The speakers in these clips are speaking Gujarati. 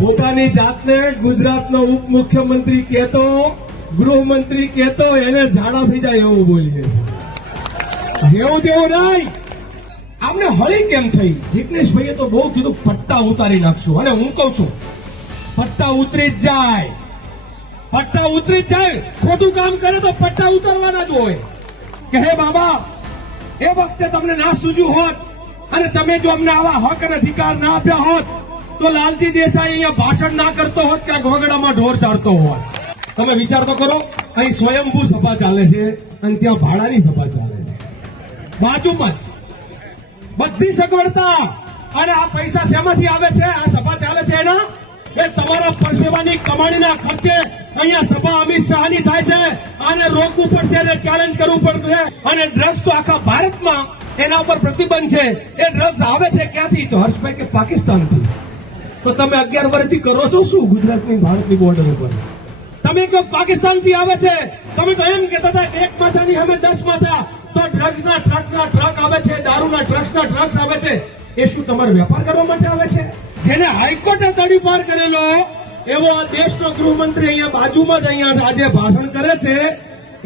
પોતાની જાતને ગુજરાતનો ઉપમુખ્યમંત્રી કહેતો, ગૃહમંત્રી કહેતો, એને ઝાડા થઈ જાય એવું બોલીએ. જેવું તેવું નહીં. આમને હળી કેમ થઈ? જિગ્નેશભાઈએ તો બહુ કીધું પટ્ટા ઉતારી નાખશું, અને હું કઉ છું પટ્ટા ઉતરી જ જાય, પટ્ટા ઉતરી જ જાય. ખોટું કામ કરે તો પટ્ટા ઉતારવાના જ હોય. કે હે બાબા, એ વખતે તમને ના સૂઝ્યું હોત અને તમે જો અમને આવા હક અને અધિકાર ના આપ્યા હોત તો લાલજી દેસાઈ અહીંયા ભાષણ ના કરતો હોત કે ઘોઘડામાં ઢોર ચારતો હોત. તમે વિચાર તો કરો, અહીં સ્વયંભૂ સભા ચાલે છે અને ત્યાં ભાડાની સભા ચાલે છે બાજુમાં જ. બધી સગવડતા અને આ પૈસા શેમાંથી આવે છે? આ સભા ચાલે છે એના એ તમારા પરસેવાની કમાણીના ખર્ચે અહીંયા સભા અમિત શાહની થાય છે. આને રોકવું પડશે અને ચેલેન્જ કરવું પડશે. અને ડ્રગ્સ તો આખા ભારતમાં એના ઉપર પ્રતિબંધ છે. એ ડ્રગ્સ આવે છે ક્યાંથી? તો હર્ષભાઈ કે પાકિસ્તાનથી. તો તમે 11 વર્ષથી કરો છો શું ગુજરાતની ભારતની બોર્ડર ઉપર? તમે કહો પાકિસ્તાનથી આવે છે. તમે તો એમ કહેતા હતા કે 1 માથાની અમે 10 માથા. તો ડ્રગ્સના ટ્રક આવે છે, દારૂના ટ્રક્સ આવે છે. એ શું તમારો વેપાર કરવા માટે આવે છે? જેને હાઈકોર્ટે તડીપાર કરેલો એવો આ દેશનો ગૃહમંત્રી અહીંયા બાજુમાં જ અહીંયા આજે ભાષણ કરે છે.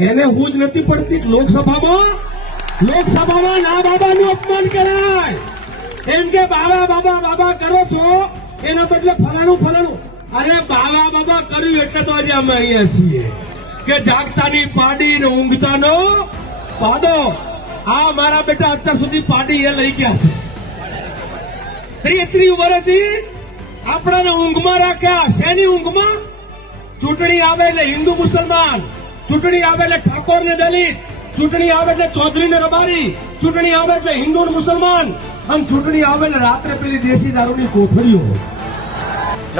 એને હું જ નથી પડતી લોકસભામાં ના બાબાનું અપમાન કરાય. એમ કે બાબા બાબા બાબા કરો છો, એના બદલે ફલાણું. અરે બાબા કર્યું એટલે તો આજે અમે અહીંયા છીએ કે જાગતાની પાડી ને ઊંઘતાનો પાડો. આ મારા બેટા અત્યાર સુધી પાડી એ લઈ ગયા છે. 33 વર્ષથી આપણાને ઊંઘમાં રાખ્યા. શેની ઊંઘમાં? ચૂંટણી આવે એટલે હિન્દુ મુસલમાન, ચૂંટણી આવે એટલે ઠાકોર ને દલિત, ચૂંટણી આવે એટલે ચૌધરી ને રબારી, ચૂંટણી આવે એટલે હિન્દુ ને મુસલમાન, અને ચૂંટણી આવે એટલે રાત્રે પેલી દેશી દારૂની કોથળીઓ.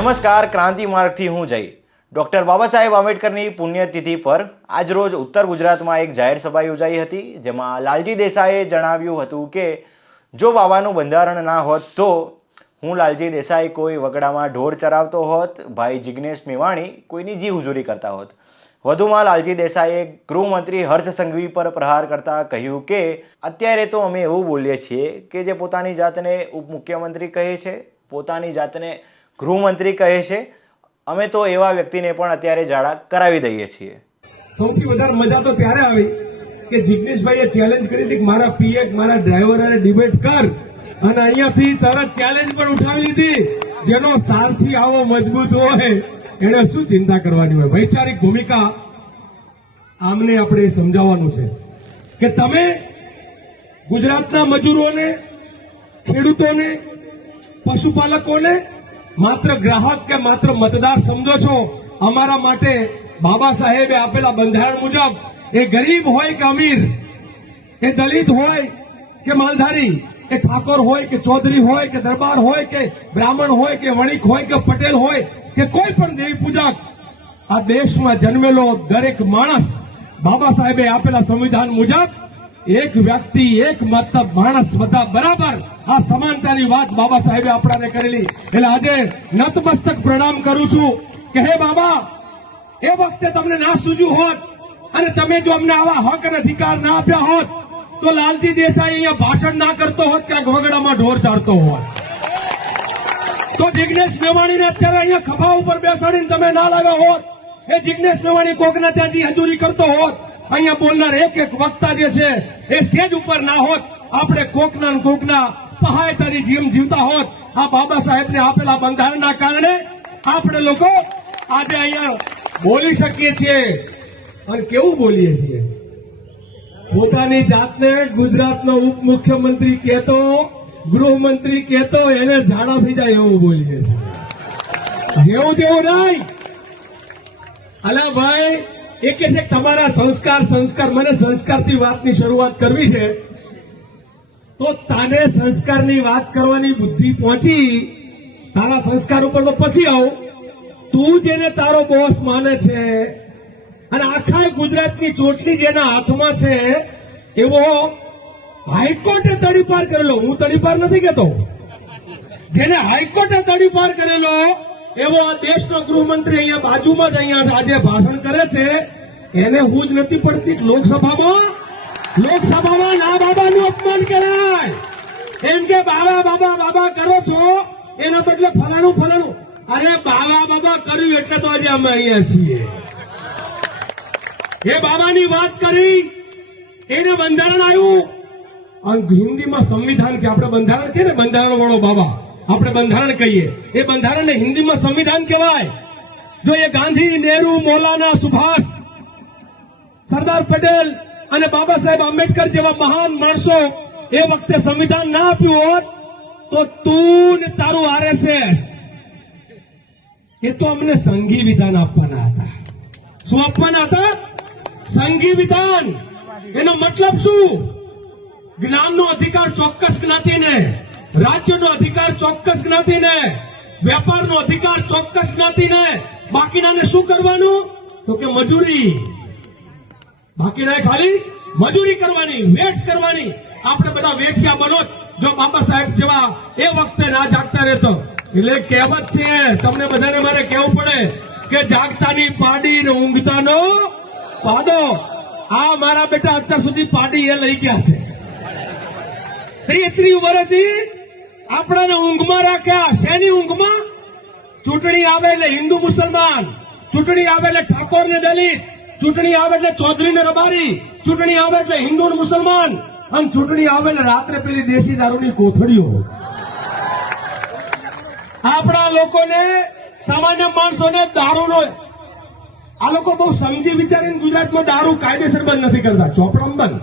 નમસ્કાર, ક્રાંતિ માર્ગથી હું જઈ. ડૉક્ટર બાબા સાહેબ આંબેડકરની પુણ્યતિથિ પર આજરોજ ઉત્તર ગુજરાતમાં એક જાહેર સભા યોજાઈ હતી, જેમાં લાલજી દેસાઈએ જણાવ્યું હતું કે જો બાબાનું બંધારણ ના હોત તો હું લાલજી દેસાઈ કોઈ વગડામાં ઢોર ચરાવતો હોત, ભાઈ જિગ્નેશ મેવાણી કોઈની જી હુજુરી કરતા હોત. વધુમાં લાલજી દેસાઈએ ગૃહમંત્રી હર્ષ સંઘવી પર પ્રહાર કરતા કહ્યું કે અત્યારે તો અમે એવું બોલીએ છીએ કે જે પોતાની જાતને ઉપમુખ્યમંત્રી કહે છે, પોતાની જાતને ગૃહમંત્રી કહે છે, અમે તો એવા વ્યક્તિને પણ અત્યારે ઝાડા કરાવી દઈએ છીએ. સૌથી વધારે મજા તો ત્યારે આવી કે જિગ્નેશભાઈએ ચેલેન્જ કરી હતી કે મારા પીએ મારા ડ્રાઈવર અને ડિબેટ કર, અને અહીંયાથી તરત ચેલેન્જ પણ ઉઠાવી લીધી. જેનો સારથી આવો મજબૂત હોય એને શું ચિંતા કરવાની હોય? વૈચારિક ભૂમિકા આમને આપણે સમજાવવાનું છે કે તમે ગુજરાતના મજૂરોને, ખેડૂતોને, પશુપાલકોને માત્ર ગ્રાહક કે માત્ર મતદાર સમજો છો. અમારા માટે બાબા સાહેબે આપેલા બંધારણ મુજબ એ ગરીબ હોય કે અમીર, એ દલિત હોય કે માલધારી, એ ઠાકોર હોય કે ચૌધરી હોય કે દરબાર હોય કે બ્રાહ્મણ હોય કે વણિક હોય કે પટેલ હોય કે કોઈ પણ દેવી પૂજક, આ દેશમાં જન્મેલો દરેક માણસ બાબા સાહેબે આપેલા સંવિધાન મુજબ એક વ્યક્તિ, એક મતલબ માણસ બધા બરાબર, આ સમાનતાની વાત બાબા સાહેબે આપણાને કરેલી. એટલે આજે નતમસ્તક પ્રણામ કરું છું કે હે બાબા, એ વખતે તમને ના સૂઝ્યું હોત અને તમે જો અમને આવા હક અને અધિકાર ના આપ્યા હોત તો લાલજી દેસાઈ અહીંયા ભાષણ ના કરતો હોત કે ઘોઘડામાં ઢોર ચારતો હોત. તો જિગ્નેશ મેવાણીને અત્યારે અહીંયા ખભા ઉપર બેસાડીને તમે ના લાવ્યા હોત. એ જિગ્નેશ મેવાણી કોકના ત્યાંથી હજુરી કરતો હોત. અહીંયા બોલનાર એક વક્તા જે છે એ સ્ટેજ ઉપર ના હોત. આપણે કોકના સહાયતાની જીમ જીવતા હોત. આ બાબા સાહેબને આપેલા બંધારણના કારણે આપણે લોકો આજે અહીંયા બોલી શકીએ છીએ. અને કેવું બોલીએ છીએ? પોતાની જાતને ગુજરાતનો ઉપમુખ્યમંત્રી કહેતો, ગૃહમંત્રી કહેતો, એને ઝાડા થઈ જાય એવું બોલીએ છીએ. જેવું તેવું નહીં. અલા ભાઈ, એ કે છે તમારા સંસ્કાર, મને સંસ્કારથી વાતની શરૂઆત કરવી છે. તો તાને સંસ્કારની વાત કરવાની બુદ્ધિ પહોંચી, તારા સંસ્કાર ઉપર તો પછી આવું. તું જેને તારો બોસ માને છે અને આખા ગુજરાતની ચોટલી જેના હાથમાં છે એવો હાઈકોર્ટે તડીપાર કરેલો, હું તડીપાર નથી કહેતો, જેને હાઈકોર્ટે તડીપાર કરેલો એવો આ દેશનો ગૃહમંત્રી અહીંયા બાજુમાં જ અહીંયા આજે ભાષણ કરે છે. એને હું જ નથી પડતી લોકસભામાં ના બાબાનું અપમાન કરાય. એમ કે બાબા કરો છો, એના બદલે ફલાણું. અરે બાબા કર્યું એટલે તો આજે અમે અહીંયા છીએ. એ બાબાની વાત કરી, એને બંધારણ આવ્યું. અને હિન્દીમાં સંવિધાન કે આપણે બંધારણ કહીએ ને, બંધારણ વાળો બાબા આપણે બંધારણ કહીએ. એ બંધારણને હિન્દીમાં સંવિધાન કહેવાય. જો એ ગાંધી, નહેરુ, મૌલાના, સુભાષ, સરદાર પટેલ અને બાબા સાહેબ આંબેડકર જેવા મહાન માણસો એ વખતે સંવિધાન ના આપ્યું હોત તો તું ને તારું આરએસએસ એ તો અમને સંઘી વિધાન આપવાના હતા. શું આપવાના હતા? સંઘી વિધાન. એનો મતલબ શું? જ્ઞાનનો અધિકાર ચોક્કસ જ્ઞાતિને, રાજ્યનો અધિકાર ચોક્કસ જ્ઞાતિને, વેપારનો અધિકાર ચોક્કસ જ્ઞાતિને. બાકીનાને શું કરવાનું? તો કે મજૂરી. બાકીના ખાલી મજૂરી કરવાની, વેઠ કરવાની. આપણે બધા વેઠિયા બનો. જો બાબા સાહેબ જેવા એ વખતે ના જાગતા રહેતો. એટલે કહેવત છે, તમને બધાને મારે કહેવું પડે કે જાગતાની પાડી ને ઊંઘતાનો પાડો. આ મારા બેટા અત્યાર સુધી પાડી એ લઈ ગયા છે. 33 વર્ષથી આપણાને ઊંઘમાં રાખ્યા. શેની ઊંઘમાં? ચૂંટણી આવે એટલે હિન્દુ મુસલમાન, ચૂંટણી આવે એટલે ઠાકોર ને દલિત, ચૂંટણી આવે એટલે ચૌધરી ને રબારી, ચૂંટણી આવે એટલે હિન્દુ ને મુસલમાન, અને ચૂંટણી આવે એટલે રાત્રે પેલી દેશી દારૂની કોથળીઓ. આપણા લોકોને, સામાન્ય માણસોને દારૂનો, આ લોકો બહુ સમજી વિચારીને ગુજરાતમાં દારૂ કાયદેસર બંધ નથી કરતા. ચોપડામાં બંધ,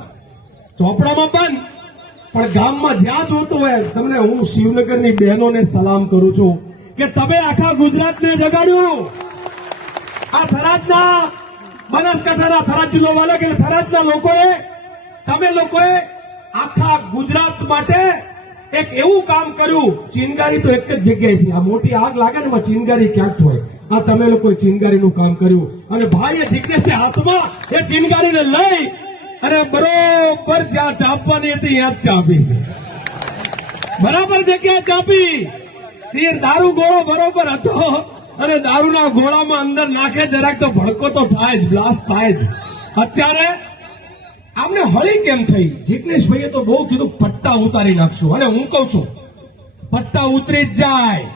ચોપડામાં બંધ, પણ ગામમાં જ્યાં જોતું હોય. તમને હું શિવનગરની બહેનોને સલામ કરું છું કે તમે આખા ગુજરાતને જગાડ્યું. આ થરાદના, બનાસકાંઠાના થરાદ જિલ્લો વાળા કે થરાદના લોકોએ, તમે લોકોએ આખા ગુજરાત માટે એક એવું કામ કર્યું. ચિનગારી તો એક જ જગ્યાએથી, આ મોટી આગ લાગે ને ચિનગારી ક્યાંક હોય. આ તમે લોકોએ ચિનગારીનું કામ કર્યું. અને ભાઈએ જિજ્ઞેશે હાથમાં એ ચિનગારીને લઈ અને બરોબર જ્યાં ચાપવાની હતી ત્યાં જ ચાપી છે. બરાબર જગ્યાએ ચાપી. તે દારૂ ગોળો બરોબર હતો અને દારૂના ગોળામાં અંદર નાખે જરાક તો ભડકો તો થાય જ, બ્લાસ્ટ થાય જ. અત્યારે આમને હળી કેમ થઈ? જિજ્ઞેશભાઈએ તો બહુ કીધું પટ્ટા ઉતારી નાખશું. અને હું કઉ છું પટ્ટા ઉતરી જ જાય,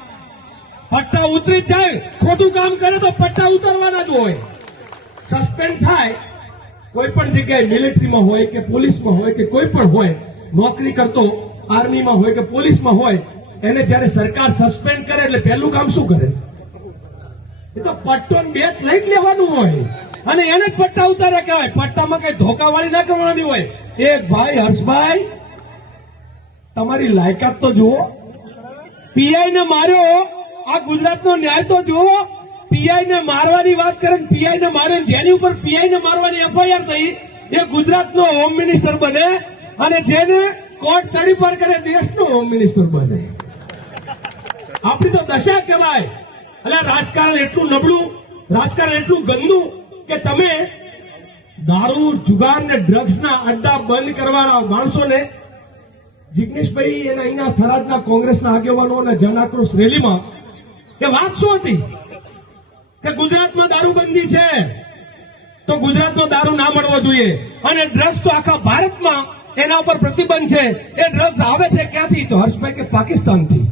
પટ્ટા ઉતરી જ જાય. ખોટું કામ કરે તો પટ્ટા ઉતારવાના જ હોય. સસ્પેન્ડ થાય કોઈ પણ જગ્યાએ, મિલિટરીમાં હોય કે પોલીસમાં હોય કે કોઈ પણ હોય, નોકરી કરતો આર્મીમાં હોય કે પોલીસમાં હોય, એને જયારે સરકાર સસ્પેન્ડ કરે એટલે પહેલું કામ શું કરે? એ તો પટ્ટો બેચ લઈ જ લેવાનું હોય અને એને જ પટ્ટા ઉતારે કહેવાય. પટ્ટામાં કઈ ધોકાવાળી ના કરવાની હોય. એક ભાઈ હર્ષભાઈ, તમારી લાયકાત તો જુઓ. પીઆઈ ને માર્યો, આ ગુજરાતનો ન્યાય તો જુઓ. પીઆઈ ને મારવાની વાત કરે, પીઆઈ ને મારે, જેની ઉપર પીઆઈ ને મારવાની એફઆઈઆર થઈ એ ગુજરાતનો હોમ મિનિસ્ટર બને, અને જેને કોર્ટ તડીપાર કરે દેશનો હોમ મિનિસ્ટર બને. આપણી તો દશા કહેવાય. એટલે રાજકારણ એટલું નબળું, રાજકારણ એટલું ગંદુ કે તમે દારૂ, જુગાર ને ડ્રગ્સના અડ્ડા બંધ કરવાના માણસોને. જિજ્ઞેશભાઈ એના અહીંના થરાદના કોંગ્રેસના આગેવાનો અને જન આક્રોશ રેલીમાં એ વાત શું હતી કે ગુજરાતમાં દારૂબંધી છે તો ગુજરાતનો દારૂ ના મળવો જોઈએ, અને ડ્રગ્સ તો આખા ભારતમાં એના ઉપર પ્રતિબંધ છે. એ ડ્રગ્સ આવે છે ક્યાંથી? તો હર્ષભાઈ કે પાકિસ્તાનથી.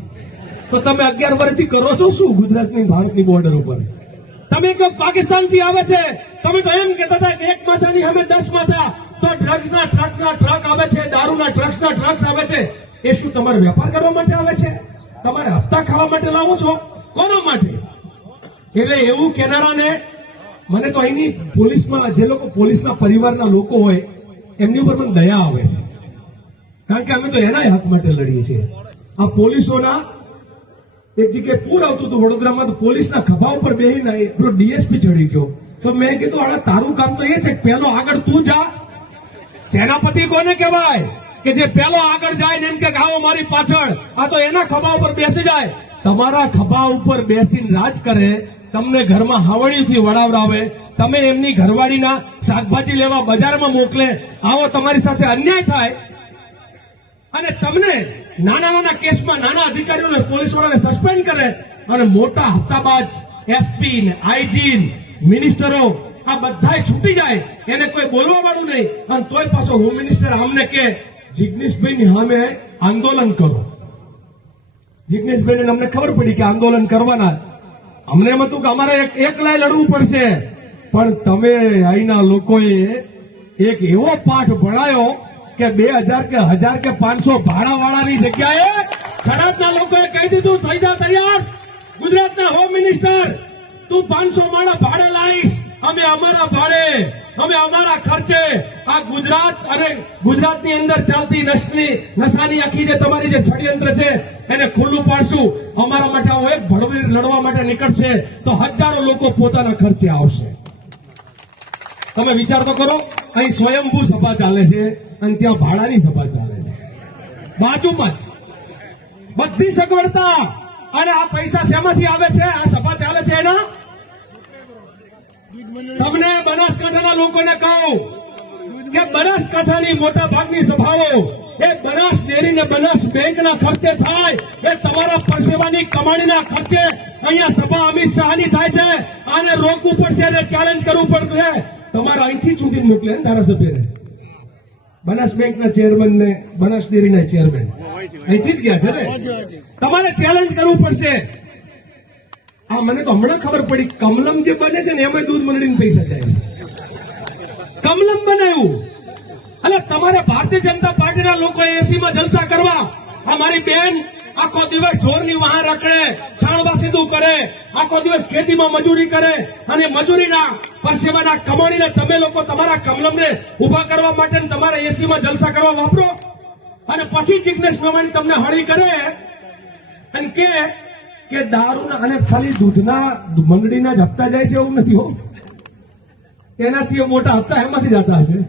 તો તમે 11 વર્ષથી કરો છો શું ગુજરાતની, ભારતની બોર્ડર ઉપર? તમે કહો પાકિસ્તાનથી આવે છે. તમે તો એમ કહેતા હતા કે 1 માથાની અમે 10 માથા. તો ડ્રગ્સના ટ્રક આવે છે, દારૂના ટ્રક્સ આવે છે. એ શું તમારે વેપાર કરવા માટે આવે છે? તમારે હપ્તા ખાવા માટે લાવો છો? કોના માટે? એટલે એવું કેનારાને, મને તો અહીંની પોલીસમાં જે લોકો પોલીસના પરિવારના લોકો હોય એમની ઉપર પણ દયા આવે છે. કારણ કે અમે તો એના હક માટે લડીએ છીએ. આ પોલીસોના એક જગ્યાએ પૂર આવતું હતું વડોદરામાં, તો પોલીસના ખભા ઉપર બેસીને પેલો ડીએસપી ચડી ગયો. તો મેં કીધું હવે તારું કામ તો એ છે કે પેલો આગળ તું જા. સેનાપતિ કોને કહેવાય? કે જે પેલો આગળ જાય ને એમ કે આવો મારી પાછળ. આ તો એના ખભા ઉપર બેસી જાય. તમારા ખભા ઉપર બેસીને રાજ કરે, તમને ઘરમાં હાવણીથી વડાવડાવે, તમે એમની ઘરવાળીના શાકભાજી લેવા બજારમાં મોકલે, આવો તમારી સાથે અન્યાય થાય, અને તમને નાના નાના કેસમાં નાના અધિકારીઓને, પોલીસ વાળાને સસ્પેન્ડ કરે, અને મોટા હપ્તાબાજ એસપી ને આઈજી મિનિસ્ટરો આ બધાય છૂટી જાય, એને કોઈ બોલવા વાળું નહીં. અને તોય પાછો હોમ મિનિસ્ટર અમને કે જિજ્ઞેશભાઈની સામે આંદોલન કરો. જિજ્ઞેશભાઈને અમને ખબર પડી કે આંદોલન કરવાના, અમને એમ હતું કે અમારે એકલાય લડવું પડશે, પણ તમે અહીંના લોકોએ એક એવો પાઠ ભણાયો કે 2000 કે 1000 કે 500 ભાડાવાળાની જગ્યાએ ખરાબના લોકોએ કહી દીધું થઈ જા તૈયાર, ગુજરાતના હોમ મિનિસ્ટર તું 500 માળા ભાડે લાવીશ, અમે અમારા ભાડે, અમે અમારા ખર્ચે આ ગુજરાત અને ગુજરાતની અંદર ચાલતી નશાની આખી જે તમારી જે ષડયંત્ર છે એને ખુલ્લું પાડશું. અમારા માટે આવો એક ભડવીર લડવા માટે નીકળશે તો હજારો લોકો પોતાના ખર્ચે આવશે. તમે વિચાર તો કરો, અહીં સ્વયંભૂ સભા ચાલે છે અને ત્યાં ભાડાની સભા ચાલે છે બાજુમાં જ, બધી સગવડતા. અને આ પૈસા શેમાંથી આવે છે? આ સભા ચાલે છે એના. તમને બનાસકાંઠાના લોકોને કહું કે બનાસકાંઠાની મોટા ભાગની સભાઓ એ બનાસ ડેરી ને બનાસ બેંકના ખર્ચે થાય, એ તમારા પરસેવાની કમાણીના ખર્ચે અહીંયા સભા અમિત શાહની થાય છે. આને રોકવું પડશે અને ચેલેન્જ કરવું પડશે. તમારા અહીંથી સુધી મોકલે ને ધારાસભ્યને, બનાસ બેંકના ચેરમેન ને બનાસ ડેરીના ચેરમેન અહીંથી જ ગયા છે ને. તમારે ચેલેન્જ કરવું પડશે. આ મને તો હમણાં ખબર પડી, કમલમ જે બને છે ને એમાં દૂધ મંડળીને પૈસા જાય. કમલમ બનાવ્યું. એટલે તમારે ભારતીય જનતા પાર્ટીના લોકોએ એસીમાં જલસા કરવા. અમારી બેન આખો દિવસ ઢોરની વહાં રખડે, છાણવા સીધું કરે, આખો દિવસ ખેતીમાં મજૂરી કરે અને મજૂરીના પરસેવાના કમાણીને તમે લોકો તમારા કમલમને ઉભા કરવા માટે તમારા એસીમાં જલસા કરવા વાપરો. અને પછી જિગ્નેશ મેવાણી તમને હળી કરે અને કે દારૂના અને ખાલી દૂધના મંડળીના જ હપ્તા જાય છે એવું નથી હો, એનાથી મોટા હપ્તા એમાંથી જતા હશે.